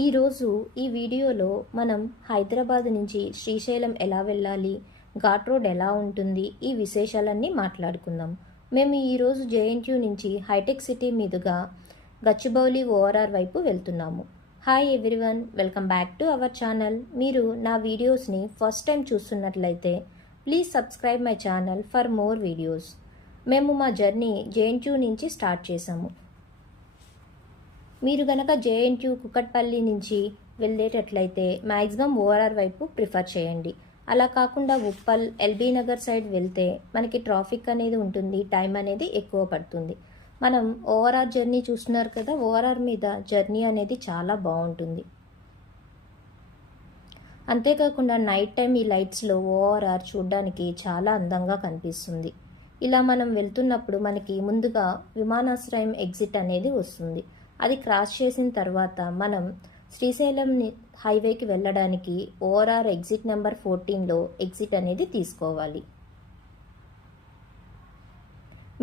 ఈరోజు ఈ వీడియోలో మనం హైదరాబాద్ నుంచి శ్రీశైలం ఎలా వెళ్ళాలి, ఘాట్ రోడ్ ఎలా ఉంటుంది, ఈ విశేషాలన్నీ మాట్లాడుకుందాం. మేము ఈరోజు జేఎన్టీయూ నుంచి హైటెక్ సిటీ మీదుగా గచ్చిబౌలి ఓఆర్ఆర్ వైపు వెళ్తున్నాము. Hi everyone, welcome back to our channel. మీరు నా వీడియోస్ని ఫస్ట్ టైం చూస్తున్నట్లయితే please subscribe my channel for more videos. మేము మా జర్నీ జేఎన్టీయూ నుంచి స్టార్ట్ చేసాము. మీరు గనక జేఎన్టీయూ కుకట్పల్లి నుంచి వెళ్ళేటట్లయితే మ్యాక్సిమం ఓఆర్ఆర్ వైపు ప్రిఫర్ చేయండి. అలా కాకుండా ఉప్పల్, ఎల్బీ నగర్ సైడ్ వెళ్తే మనకి ట్రాఫిక్ అనేది ఉంటుంది, టైం అనేది ఎక్కువ పడుతుంది. మనం ఓఆర్ఆర్ జర్నీ చూస్తున్నారు కదా, ఓఆర్ఆర్ మీద జర్నీ అనేది చాలా బాగుంటుంది. అంతేకాకుండా నైట్ టైం ఈ లైట్స్లో ఓఆర్ఆర్ చూడడానికి చాలా అందంగా కనిపిస్తుంది. ఇలా మనం వెళ్తున్నప్పుడు మనకి ముందుగా విమానాశ్రయం ఎగ్జిట్ అనేది వస్తుంది. అది క్రాస్ చేసిన తర్వాత మనం శ్రీశైలం హైవేకి వెళ్ళడానికి ఓఆర్ఆర్ ఎగ్జిట్ నెంబర్ 14లో ఎగ్జిట్ అనేది తీసుకోవాలి.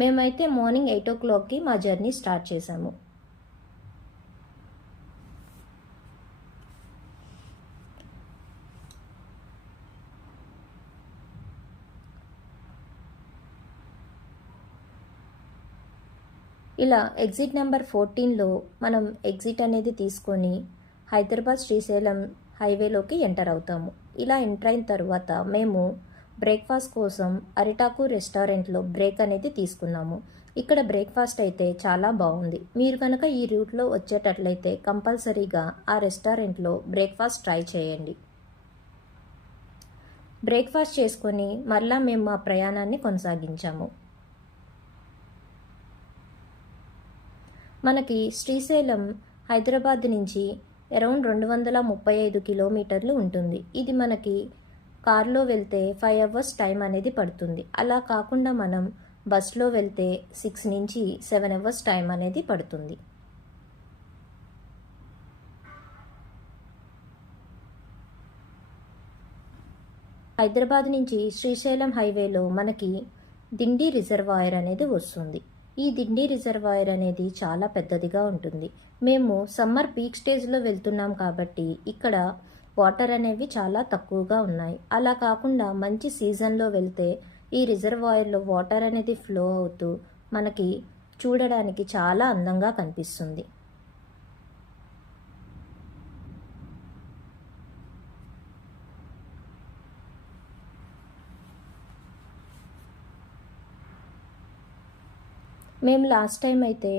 మేమైతే మార్నింగ్ 8 o'clockకి మా జర్నీ స్టార్ట్ చేసాము. ఇలా ఎగ్జిట్ నెంబర్ 14లో మనం ఎగ్జిట్ అనేది తీసుకొని హైదరాబాద్ శ్రీశైలం హైవేలోకి ఎంటర్ అవుతాము. ఇలా ఎంటర్ అయిన తర్వాత మేము బ్రేక్ఫాస్ట్ కోసం అరిటాకు రెస్టారెంట్లో బ్రేక్ అనేది తీసుకున్నాము. ఇక్కడ బ్రేక్ఫాస్ట్ అయితే చాలా బాగుంది. మీరు కనుక ఈ రూట్లో వచ్చేటట్లయితే కంపల్సరీగా ఆ రెస్టారెంట్లో బ్రేక్ఫాస్ట్ ట్రై చేయండి. బ్రేక్ఫాస్ట్ చేసుకొని మరలా మేము మా ప్రయాణాన్ని కొనసాగించాము. మనకి శ్రీశైలం హైదరాబాద్ నుంచి అరౌండ్ 235 కిలోమీటర్లు ఉంటుంది. ఇది మనకి కార్లో వెళ్తే 5 hours టైం అనేది పడుతుంది. అలా కాకుండా మనం బస్లో వెళ్తే 6 నుంచి 7 hours టైం అనేది పడుతుంది. హైదరాబాద్ నుంచి శ్రీశైలం హైవేలో మనకి దిండి రిజర్వాయర్ అనేది వస్తుంది. ఈ దిండి రిజర్వాయర్ అనేది చాలా పెద్దదిగా ఉంటుంది. మేము సమ్మర్ పీక్ స్టేజ్లో వెళ్తున్నాం కాబట్టి ఇక్కడ వాటర్ అనేవి చాలా తక్కువగా ఉన్నాయి. అలా కాకుండా మంచి సీజన్లో వెళ్తే ఈ రిజర్వాయర్లో వాటర్ అనేది ఫ్లో అవుతూ మనకి చూడడానికి చాలా అందంగా కనిపిస్తుంది. మేము లాస్ట్ టైం అయితే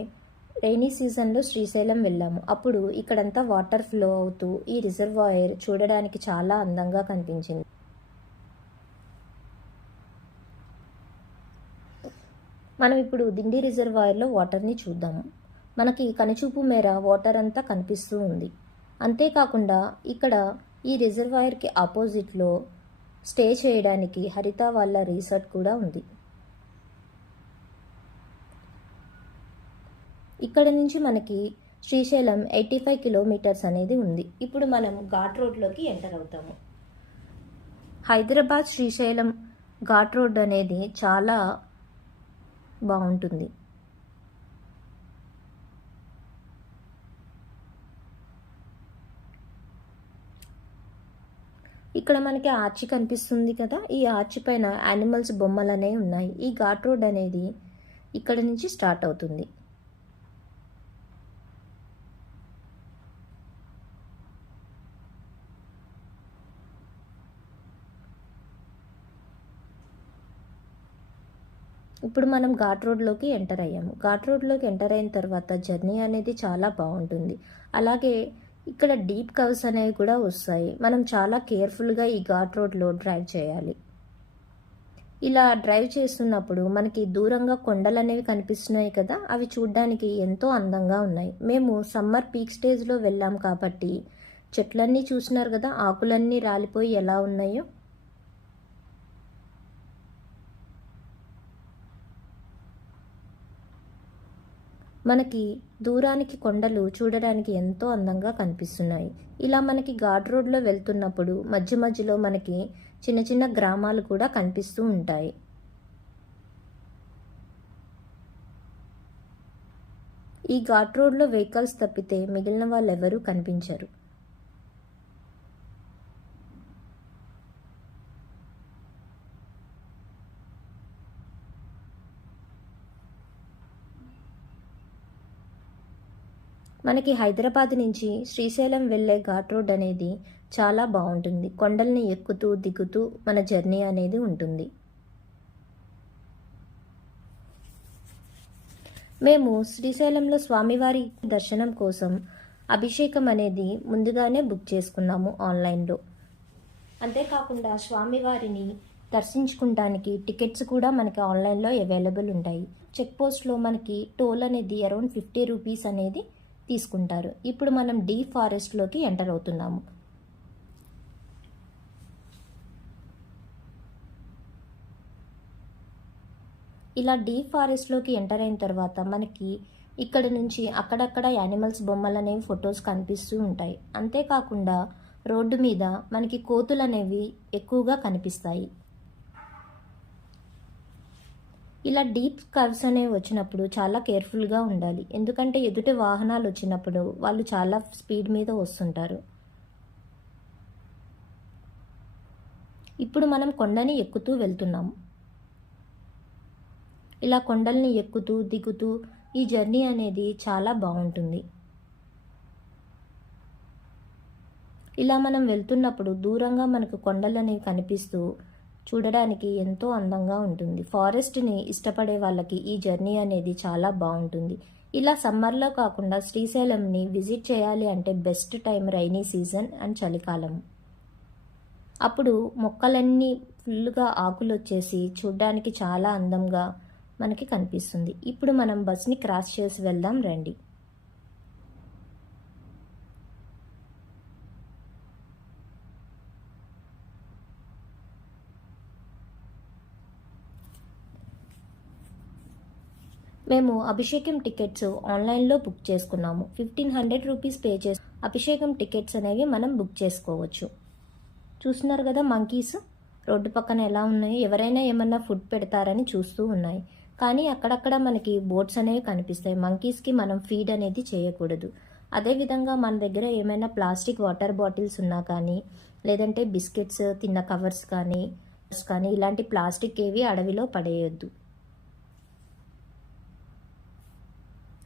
రైనీ సీజన్లో శ్రీశైలం వెళ్ళాము. అప్పుడు ఇక్కడంతా వాటర్ ఫ్లో అవుతూ ఈ రిజర్వాయర్ చూడడానికి చాలా అందంగా కనిపించింది. మనం ఇప్పుడు దిండి రిజర్వాయర్లో వాటర్ని చూద్దాము. మనకి కనుచూపు మేర వాటర్ అంతా కనిపిస్తూ ఉంది. అంతేకాకుండా ఇక్కడ ఈ రిజర్వాయర్కి ఆపోజిట్లో స్టే చేయడానికి హరిత వాళ్ళ రిసార్ట్ కూడా ఉంది. ఇక్కడ నుంచి మనకి శ్రీశైలం 85 కిలోమీటర్స్ అనేది ఉంది. ఇప్పుడు మనం ఘాట్ రోడ్లోకి ఎంటర్ అవుతాము. హైదరాబాద్ శ్రీశైలం ఘాట్ రోడ్ అనేది చాలా బాగుంటుంది. ఇక్కడ మనకి ఆర్చి కనిపిస్తుంది కదా, ఈ ఆర్చి పైన యానిమల్స్ బొమ్మలు అనేవి ఉన్నాయి. ఈ ఘాట్ రోడ్ అనేది ఇక్కడ నుంచి స్టార్ట్ అవుతుంది. ఇప్పుడు మనం ఘాట్ రోడ్లోకి ఎంటర్ అయ్యాము. ఘాట్ రోడ్లోకి ఎంటర్ అయిన తర్వాత జర్నీ అనేది చాలా బాగుంటుంది. అలాగే ఇక్కడ డీప్ కర్వ్స్ అనేవి కూడా వస్తాయి. మనం చాలా కేర్ఫుల్గా ఈ ఘాట్ రోడ్లో డ్రైవ్ చేయాలి. ఇలా డ్రైవ్ చేస్తున్నప్పుడు మనకి దూరంగా కొండలు అనేవి కనిపిస్తున్నాయి కదా, అవి చూడ్డానికి ఎంతో అందంగా ఉన్నాయి. మేము సమ్మర్ పీక్ స్టేజ్లో వెళ్ళాం కాబట్టి చెట్లన్నీ చూసినారు కదా, ఆకులన్నీ రాలిపోయి ఎలా ఉన్నాయో. మనకి దూరానికి కొండలు చూడడానికి ఎంతో అందంగా కనిపిస్తున్నాయి. ఇలా మనకి ఘాట్ రోడ్లో వెళ్తున్నప్పుడు మధ్య మధ్యలో మనకి చిన్న చిన్న గ్రామాలు కూడా కనిపిస్తూ ఉంటాయి. ఈ ఘాట్ రోడ్లో వెహికల్స్ తప్పితే మిగిలిన వాళ్ళెవరూ కనిపించరు. మనకి హైదరాబాద్ నుంచి శ్రీశైలం వెళ్ళే ఘాట్ రోడ్ అనేది చాలా బాగుంటుంది. కొండల్ని ఎక్కుతూ దిగుతూ మన జర్నీ అనేది ఉంటుంది. మేము శ్రీశైలంలో స్వామివారి దర్శనం కోసం అభిషేకం అనేది ముందుగానే బుక్ చేసుకున్నాము ఆన్లైన్లో. అంతేకాకుండా స్వామివారిని దర్శించుకుంటానికి టికెట్స్ కూడా మనకి ఆన్లైన్లో అవైలబుల్ ఉంటాయి. చెక్ పోస్ట్లో మనకి టోల్ అనేది అరౌండ్ 50 రూపీస్ అనేది తీసుకుంటారు. ఇప్పుడు మనం డీప్ ఫారెస్ట్లోకి ఎంటర్ అవుతున్నాము. ఇలా డీప్ ఫారెస్ట్లోకి ఎంటర్ అయిన తర్వాత మనకి ఇక్కడ నుంచి అక్కడక్కడ యానిమల్స్ బొమ్మలు అనేవి ఫొటోస్ కనిపిస్తూ ఉంటాయి. అంతేకాకుండా రోడ్డు మీద మనకి కోతులు అనేవి ఎక్కువగా కనిపిస్తాయి. ఇలా డీప్ కర్వ్స్ అనేవి వచ్చినప్పుడు చాలా కేర్ఫుల్గా ఉండాలి. ఎందుకంటే ఎదుటి వాహనాలు వచ్చినప్పుడు వాళ్ళు చాలా స్పీడ్ మీద వస్తుంటారు. ఇప్పుడు మనం కొండని ఎక్కుతూ వెళ్తున్నాము. ఇలా కొండల్ని ఎక్కుతూ దిగుతూ ఈ జర్నీ అనేది చాలా బాగుంటుంది. ఇలా మనం వెళ్తున్నప్పుడు దూరంగా మనకు కొండలు అనేవి కనిపిస్తూ చూడడానికి ఎంతో అందంగా ఉంటుంది. ఫారెస్ట్ని ఇష్టపడే వాళ్ళకి ఈ జర్నీ అనేది చాలా బాగుంటుంది. ఇలా సమ్మర్లో కాకుండా శ్రీశైలంని విజిట్ చేయాలి అంటే best time rainy season and చలికాలం. అప్పుడు మొక్కలన్నీ ఫుల్గా ఆకులు వచ్చేసి చూడడానికి చాలా అందంగా మనకి కనిపిస్తుంది. ఇప్పుడు మనం బస్ని క్రాస్ చేసి వెళ్దాం రండి. మేము అభిషేకం టికెట్స్ ఆన్లైన్లో బుక్ చేసుకున్నాము. 1500 రూపీస్ పే చేసి అభిషేకం టికెట్స్ అనేవి మనం బుక్ చేసుకోవచ్చు. చూస్తున్నారు కదా మంకీస్ రోడ్డు పక్కన ఎలా ఉన్నాయో. ఎవరైనా ఏమన్నా ఫుడ్ పెడతారని చూస్తూ ఉన్నాయి. కానీ అక్కడక్కడ మనకి బోట్స్ అనేవి కనిపిస్తాయి. మంకీస్కి మనం ఫీడ్ అనేది చేయకూడదు. అదేవిధంగా మన దగ్గర ఏమైనా ప్లాస్టిక్ వాటర్ బాటిల్స్ ఉన్నా కానీ, లేదంటే బిస్కెట్స్ తిన్న కవర్స్ కానీ ఇలాంటి ప్లాస్టిక్ ఏవి అడవిలో పడేయొద్దు.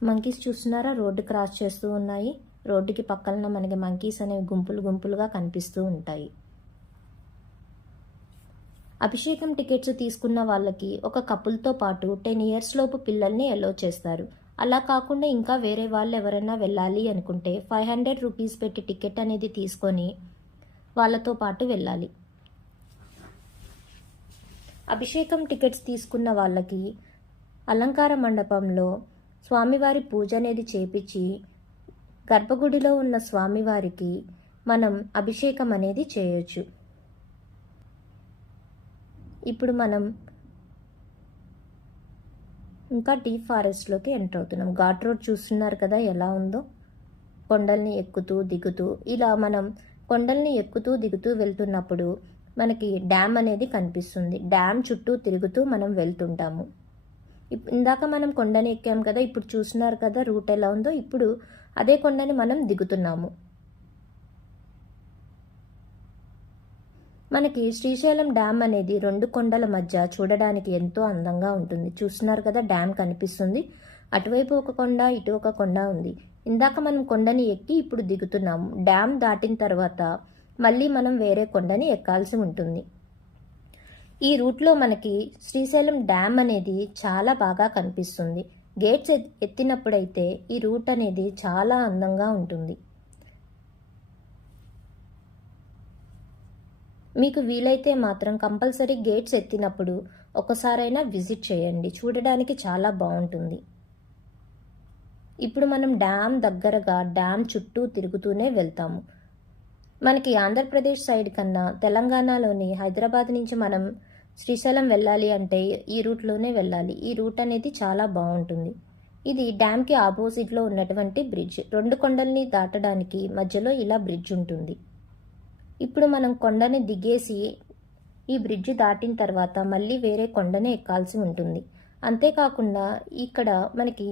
మంకీస్ చూస్తున్నారా రోడ్డు క్రాస్ చేస్తూ ఉన్నాయి. రోడ్డుకి పక్కన మనకి మంకీస్ అనేవి గుంపులు గుంపులుగా కనిపిస్తూ ఉంటాయి. అభిషేకం టికెట్స్ తీసుకున్న వాళ్ళకి ఒక కపుల్తో పాటు 10 years లోపు పిల్లల్ని అలో చేస్తారు. అలా కాకుండా ఇంకా వేరే వాళ్ళు ఎవరైనా వెళ్ళాలి అనుకుంటే 500 రూపీస్ పెట్టి టికెట్ అనేది తీసుకొని వాళ్ళతో పాటు వెళ్ళాలి. అభిషేకం టికెట్స్ తీసుకున్న వాళ్ళకి అలంకార మండపంలో స్వామివారి పూజ అనేది చేపించి గర్భగుడిలో ఉన్న స్వామివారికి మనం అభిషేకం అనేది చేయొచ్చు. ఇప్పుడు మనం ఇంకా డీప్ ఫారెస్ట్లోకి ఎంటర్ అవుతున్నాం. ఘాట్ రోడ్ చూస్తున్నారు కదా ఎలా ఉందో. కొండల్ని ఎక్కుతూ దిగుతూ ఇలా మనం కొండల్ని ఎక్కుతూ దిగుతూ వెళ్తున్నప్పుడు మనకి డ్యామ్ అనేది కనిపిస్తుంది. డ్యామ్ చుట్టూ తిరుగుతూ మనం వెళ్తుంటాము. ఇందాక మనం కొండని ఎక్కాం కదా, ఇప్పుడు చూస్తున్నారు కదా రూట్ ఎలా ఉందో. ఇప్పుడు అదే కొండని మనం దిగుతున్నాము. మనకి శ్రీశైలం డ్యామ్ అనేది 2 కొండల మధ్య చూడడానికి ఎంతో అందంగా ఉంటుంది. చూస్తున్నారు కదా డ్యామ్ కనిపిస్తుంది. అటువైపు ఒక కొండ, ఇటు ఒక కొండ ఉంది. ఇందాక మనం కొండని ఎక్కి ఇప్పుడు దిగుతున్నాము. డ్యామ్ దాటిన తర్వాత మళ్ళీ మనం వేరే కొండని ఎక్కాల్సి ఉంటుంది. ఈ రూట్లో మనకి శ్రీశైలం డ్యామ్ అనేది చాలా బాగా కనిపిస్తుంది. గేట్స్ ఎత్తినప్పుడైతే ఈ రూట్ అనేది చాలా అందంగా ఉంటుంది. మీకు వీలైతే మాత్రం కంపల్సరీ గేట్స్ ఎత్తినప్పుడు ఒకసారైనా విజిట్ చేయండి. చూడడానికి చాలా బాగుంటుంది. ఇప్పుడు మనం డ్యామ్ దగ్గరగా డ్యామ్ చుట్టూ తిరుగుతూనే వెళ్తాము. మనకి ఆంధ్రప్రదేశ్ సైడ్ కన్నా తెలంగాణలోని హైదరాబాద్ నుంచి మనం శ్రీశైలం వెళ్ళాలి అంటే ఈ రూట్లోనే వెళ్ళాలి. ఈ రూట్ అనేది చాలా బాగుంటుంది. ఇది డ్యామ్కి ఆపోజిట్లో ఉన్నటువంటి బ్రిడ్జ్. 2 కొండల్ని దాటడానికి మధ్యలో ఇలా బ్రిడ్జ్ ఉంటుంది. ఇప్పుడు మనం కొండని దిగేసి ఈ బ్రిడ్జ్ దాటిన తర్వాత మళ్ళీ వేరే కొండని ఎక్కాల్సి ఉంటుంది. అంతేకాకుండా ఇక్కడ మనకి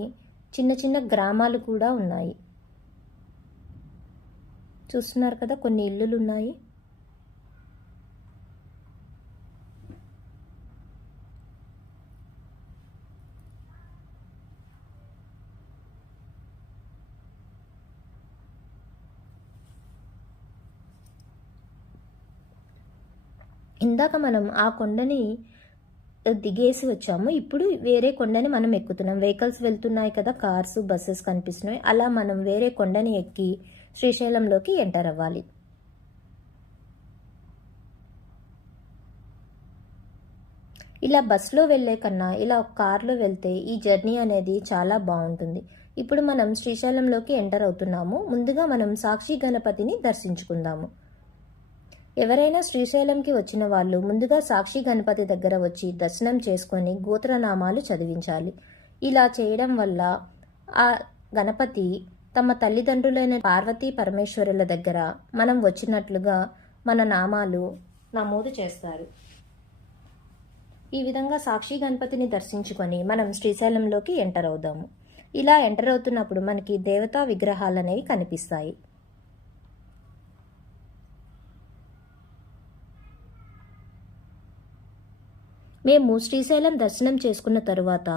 చిన్న చిన్న గ్రామాలు కూడా ఉన్నాయి. చూస్తున్నారు కదా, కొన్ని ఇల్లులు ఉన్నాయి. ఇందాక మనం ఆ కొండని దిగేసి వచ్చాము. ఇప్పుడు వేరే కొండని మనం ఎక్కుతున్నాం. వెహికల్స్ వెళ్తున్నాయి కదా, కార్స్, బస్సెస్ కనిపిస్తున్నాయి. అలా మనం వేరే కొండని ఎక్కి శ్రీశైలంలోకి ఎంటర్ అవ్వాలి. ఇలా బస్సులో వెళ్ళే కన్నా ఇలా ఒక కార్లో వెళ్తే ఈ జర్నీ అనేది చాలా బాగుంటుంది. ఇప్పుడు మనం శ్రీశైలంలోకి ఎంటర్ అవుతున్నాము. ముందుగా మనం సాక్షి గణపతిని దర్శించుకుందాము. ఎవరైనా శ్రీశైలంకి వచ్చిన వాళ్ళు ముందుగా సాక్షి గణపతి దగ్గర వచ్చి దర్శనం చేసుకొని గోత్రనామాలు చదివించాలి. ఇలా చేయడం వల్ల ఆ గణపతి తమ తల్లిదండ్రులైన పార్వతీ పరమేశ్వరుల దగ్గర మనం వచ్చినట్లుగా మన నామాలు నమోదు చేస్తారు. ఈ విధంగా సాక్షి గణపతిని దర్శించుకొని మనం శ్రీశైలంలోకి ఎంటర్ అవుదాము. ఇలా ఎంటర్ అవుతున్నప్పుడు మనకి దేవతా విగ్రహాలు అనేవి కనిపిస్తాయి. మేము శ్రీశైలం దర్శనం చేసుకున్న తరువాత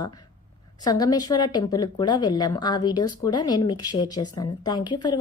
సంగమేశ్వర టెంపుల్కి కూడా వెళ్ళాము. ఆ వీడియోస్ కూడా నేను మీకు షేర్ చేస్తాను. Thank you for watching.